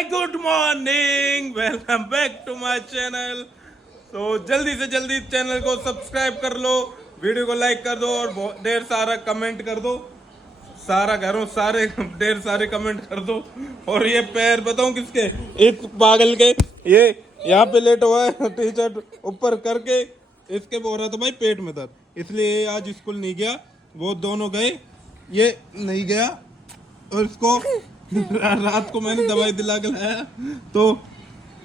Hi good morning, welcome back to my channel. तो जल्दी से जल्दी चैनल को सब्सक्राइब कर लो, वीडियो को लाइक कर दो और ढेर सारा कमेंट कर दो। सारा कह रहा हूँ, सारे ढेर सारे कमेंट कर दो। और ये पैर बताऊं किसके, इस पागल के, ये यहाँ पे लेट हुआ है टी शर्ट ऊपर करके। इसके बोल रहा था भाई पेट में दर्द, इसलिए ये आज स्कूल नहीं गया। वो दोनों गए, ये नहीं गया। और इसको रात को मैंने दवाई दिला के लाया, तो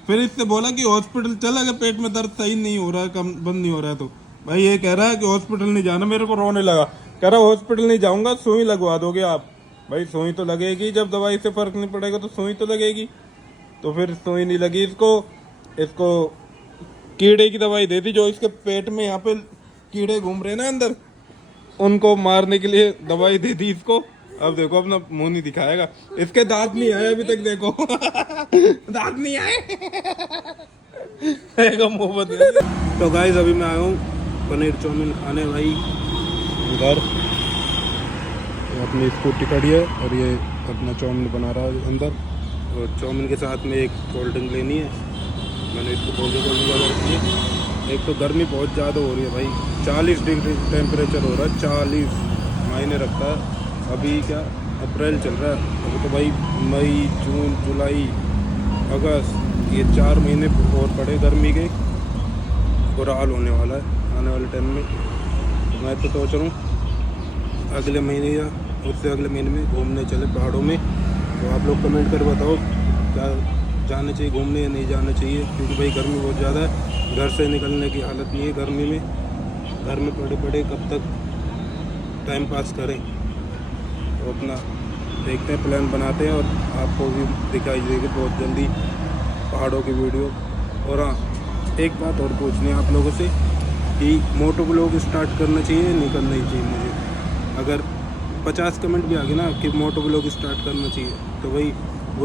फिर इससे बोला कि हॉस्पिटल चल, अगर पेट में दर्द सही नहीं हो रहा है, कम बंद नहीं हो रहा है तो। भाई ये कह रहा है कि हॉस्पिटल नहीं जाना, मेरे को रोने लगा। कह रहा हॉस्पिटल नहीं जाऊंगा, सुई लगवा दोगे आप। भाई सुई तो लगेगी, जब दवाई से फर्क नहीं पड़ेगा तो सुई तो लगेगी। तो फिर सुई नहीं लगी इसको कीड़े की दवाई दे दी, जो इसके पेट में यहाँ पे कीड़े घूम रहे ना अंदर, उनको मारने के लिए दवाई दे दी इसको। अब देखो अपना मुंह नहीं दिखाएगा, इसके दांत नहीं आए अभी तक, देखो दांत नहीं आए मुंह बदल। तो गाइस अभी मैं आया हूँ पनीर चाउमीन खाने भाई घर। अपनी स्कूटी खड़ी है और ये अपना चाउमीन बना रहा है अंदर, और चाउमीन के साथ में एक कोल्ड ड्रिंक लेनी है। मैंने इसको कोल्ड ड्रिंक रखी है। एक तो गर्मी बहुत ज़्यादा हो रही है भाई, 40 डिग्री टेम्परेचर हो रहा है, 40 मायने रखता है। अभी क्या अप्रैल चल रहा है, अभी तो भाई मई जून जुलाई अगस्त ये 4 महीने और पड़े गर्मी के, बुरा हाल होने वाला है आने वाले टाइम में। तो मैं तो सोच रहा हूँ अगले महीने या उससे अगले महीने में घूमने चले पहाड़ों में। तो आप लोग कमेंट कर बताओ क्या जाना चाहिए घूमने या नहीं जाना चाहिए, क्योंकि भाई गर्मी बहुत ज़्यादा है, घर से निकलने की हालत नहीं है गर्मी में। घर में पड़े पड़े कब तक टाइम पास करें, तो अपना देखते हैं, प्लान बनाते हैं और आपको भी दिखाई देगी बहुत जल्दी पहाड़ों की वीडियो। और हाँ, एक बात और पूछनी है आप लोगों से कि मोटो ब्लॉग स्टार्ट करना चाहिए नहीं करना ही चाहिए मुझे। अगर 50 कमेंट भी आ गए ना कि मोटो ब्लॉग स्टार्ट करना चाहिए, तो भाई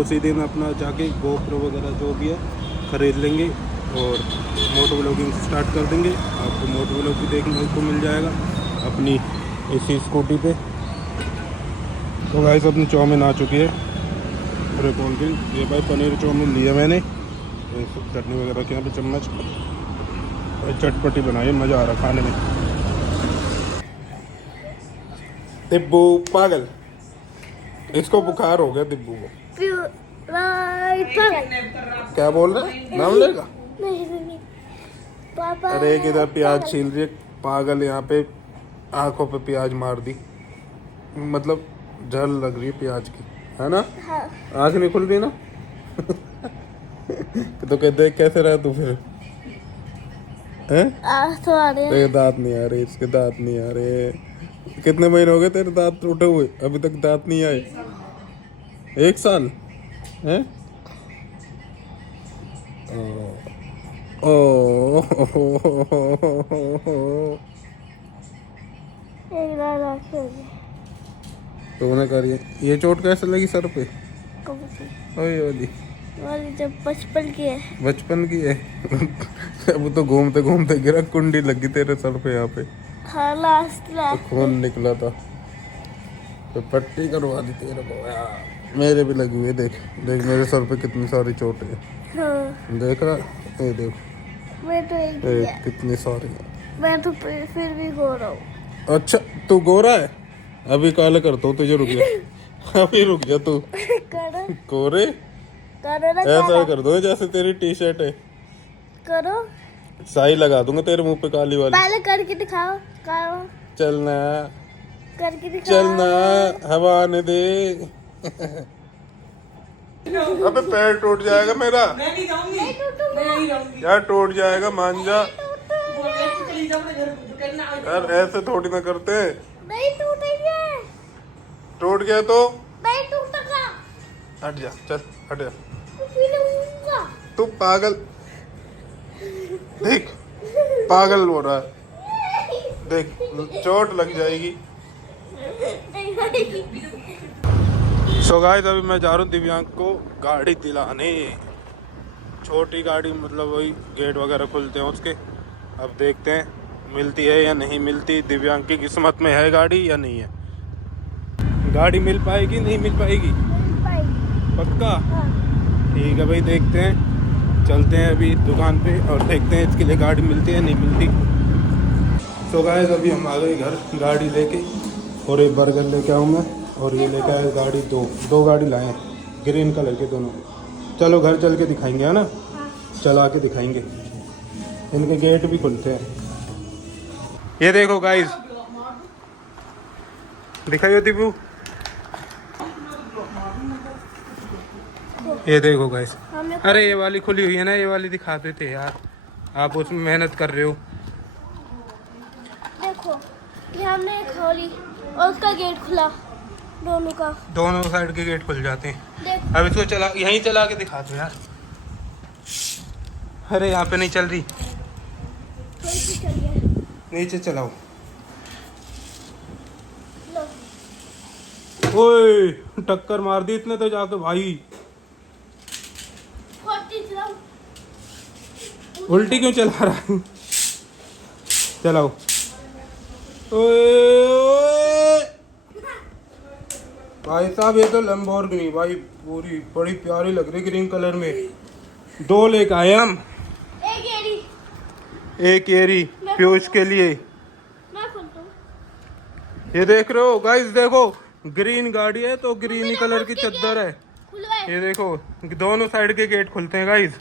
उसी दिन अपना जाके गोप्रो वगैरह जो भी है ख़रीद लेंगे और मोटो ब्लॉगिंग स्टार्ट कर देंगे। आपको मोटो ब्लॉग भी देखने को मिल जाएगा अपनी इसी स्कूटी पे। तो गाइस अपनी चाउमीन आ चुकी है पूरे कोल्ड ड्रिंक। ये भाई पनीर चाउमीन लिया मैंने, चटनी वगैरह के यहाँ पे चम्मच, चटपटी बनाई, मज़ा आ रहा खाने में। दिब्बू पागल, इसको बुखार हो गया दिब्बू को। क्या बोल रहा है, नाम लेगा? अरे किधर प्याज छील रही है पागल, यहाँ पे आंखों पे प्याज मार दी, मतलब जल लग रही है प्याज की, है ना? हाँ। आँख नहीं खुल रही ना तो कहते कैसे रहा तू फिर, हैं? तो आ रहे हैं। दांत नहीं आ रहे, इसके दांत नहीं आ रहे। कितने महीने हो गए तेरे दांत टूटे हुए, अभी तक दांत नहीं आए? 1 साल है? ओ तो उन्हें करिए। ये चोट कैसे लगी सर पे? वाली जब बचपन की है। बचपन की है अब तो घूमते घूमते गिरा, कुंडी लगी तेरे सर पे यहाँ पे। हाँ, लास्ट तो खून निकला था, तो पट्टी करवा दी तेरे को यार। मेरे भी लगी हुई, देख देख मेरे सर पे कितनी सारी चोटें हैं। हाँ। देख रहा, ये देखो मैं तो कितनी सारी है। मैं तो फिर भी गोरा हूँ। अच्छा तू गोरा है, अभी काला करता हूँ तुझे, रुक गया अभी रुक गया तू गोरे ऐसा कर दो जैसे तेरी टी शर्ट है, करो साई लगा दूंगा तेरे मुंह पे काली वाली। पहले करके दिखाओ, चलना करके दिखाओ, चलना हवा आने दे अबे पैर टूट जाएगा मेरा, मैं नहीं रहूंगी यार, टूट जाएगा, मान जा यार, ऐसे थोड़ी ना करते। नहीं टूटेगा, टूट गया तो नहीं टूटेगा, हट जा, चल हट जा, तू पागल, देख पागल हो रहा है, देख चोट लग जाएगी। सो गाइस अभी मैं जा रहा हूँ दिव्यांग को गाड़ी दिलाने, छोटी गाड़ी, मतलब वही गेट वगैरह खुलते हैं उसके। अब देखते हैं मिलती है या नहीं मिलती, दिव्यांग की किस्मत में है गाड़ी या नहीं है। गाड़ी मिल पाएगी नहीं मिल पाएगी? मिल पाएगी पक्का? हाँ। ठीक है भाई, देखते हैं, चलते हैं अभी दुकान पे और देखते हैं इसके लिए गाड़ी मिलती है नहीं मिलती। तो गाइस अभी हम आ गए घर गाड़ी लेके, और एक बर्गर लेके आऊँ मैं, और ये लेके आए गाड़ी, दो गाड़ी लाए हैं ग्रीन कलर के दोनों। चलो घर चल के दिखाएंगे, है ना, चला के दिखाएंगे। इनके गेट भी खुलते हैं। ये देखो गाइस, दिखाइए दीपू, ये देखो गाइस। अरे ये वाली खुली हुई है ना, ये वाली दिखा देते यार, आप उसमें मेहनत कर रहे हो। देखो ये हमने एक खोली और उसका गेट खुला, दोनों साइड के गेट खुल जाते हैं। देख। अब इसको चला, यहीं चला के दिखा दो यार। अरे यहाँ पे नहीं चल रही, थोड़ी सी चलिए। नीचे चलाओ। लो। ओए टक्कर मार दी इतने तो जाके भाई। चलाओ। उल्टी क्यों चला रहा है? चलाओ। ओए भाई साहब, ये तो लैम्बोर्गिनी भाई, पूरी बड़ी प्यारी लग रही ग्रीन कलर में। 2 लेके आए हम, एक एरी पीयूष के लिए। मैं खोलता हूँ। ये देख रहे हो गाइस, देखो ग्रीन गाड़ी है तो ग्रीन ही कलर की चद्दर है। ये देखो दोनों साइड के गेट खुलते हैं गाइस।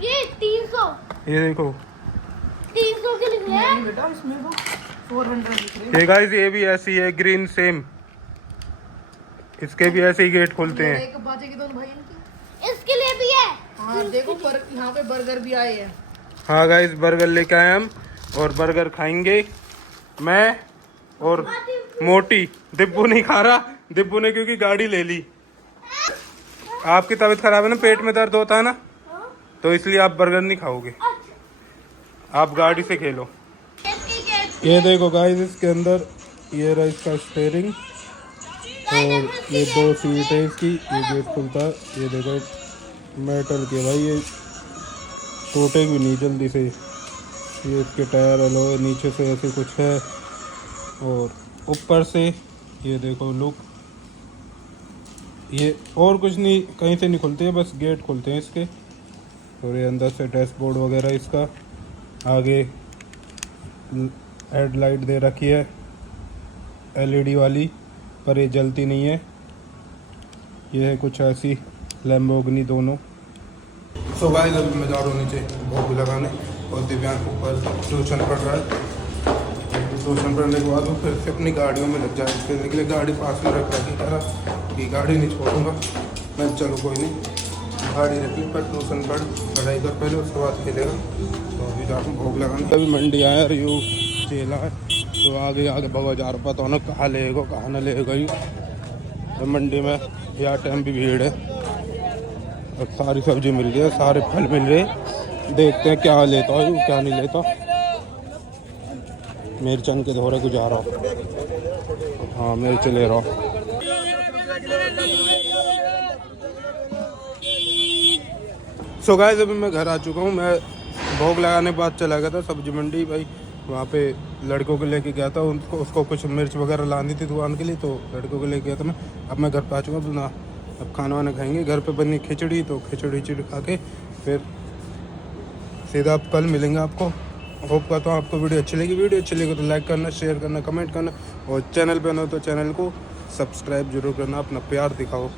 ये 300, ये देखो 300 के लिखे हैं बेटा, इसमें तो 400 लिख रहे हैं। ये गाइस, ये भी ऐसी है ग्रीन सेम, इसके भी ऐसे ही गेट खुलते हैं। एक बाजे के दोनों भाई इनकी। इसके लिए भी है। हाँ देखो, यहाँ पे बर्गर भी आए हैं। हाँ गाइस, बर्गर लेके आए हम, और बर्गर खाएंगे मैं और मोटी। दिब्बू नहीं खा रहा, दिब्बू ने क्योंकि गाड़ी ले ली। आपकी तबीयत खराब है ना, पेट में दर्द होता है ना, तो इसलिए आप बर्गर नहीं खाओगे, आप गाड़ी से खेलो। ये देखो गाइस, इसके अंदर ये रहा इसका स्टीयरिंग, और ये 2 सीट है इसकी, ये गेट खुलता है। ये देखो मेटल के भाई, ये टूटेगी नहीं जल्दी से। ये इसके टायर अलॉय नीचे से ऐसे कुछ है, और ऊपर से ये देखो लुक, ये और कुछ नहीं, कहीं से नहीं खुलते हैं, बस गेट खुलते हैं इसके। और ये अंदर से डैशबोर्ड वगैरह इसका, आगे हेडलाइट दे रखी है LED वाली, पर ये जलती नहीं है। ये है कुछ ऐसी लैम्बोर्गिनी दोनों। सो गाइस, अभी मैं जा रहा हूँ नीचे भोग लगाने, और दिव्यांग ऊपर ट्यूशन पढ़ रहा है। ट्यूशन पढ़ने के बाद वो फिर से अपनी गाड़ियों में लग जाए, खेलने के लिए गाड़ी पास में रख रखी कह कि गाड़ी नहीं छोड़ूंगा मैं। चलो कोई नहीं, गाड़ी रख ली, पर ट्यूशन पढ़ाई कर पहले, उसके बाद खेलेगा। तो अभी जा रहा हूँ भोग लगाने। अभी मंडी आया रियू चेला है, तो आगे भगवा जा रहा, पता ना कहाँ लेगा कहाँ ना लेगा। यू तो मंडी में यार टाइम भी भीड़ है, और सारी सब्जी मिल रही है, सारे फल मिल रहे हैं। देखते हैं क्या लेता हूँ क्या नहीं लेता। मिर्चन के धोरे को जा रहा हूँ। हाँ मिर्च ले रहा हूँ। सो गाइस, अभी मैं घर आ चुका हूँ। मैं भोग लगाने के बाद चला गया था सब्जी मंडी भाई, वहाँ पे लड़कों को लेके गया था, उसको कुछ मिर्च वगैरह लानी थी दुकान के लिए, तो लड़कों को लेके गया था मैं। अब मैं घर पे आ चुका हूँ ना, अब खाना वाना खाएंगे। घर पे बनी खिचड़ी, तो खिचड़ी खा के फिर सीधा अब कल मिलेंगे आपको। होप करता हूँ आपको वीडियो अच्छी लगी तो लाइक करना, शेयर करना, कमेंट करना, और चैनल पे ना हो तो चैनल को सब्सक्राइब जरूर करना। अपना प्यार दिखाओ।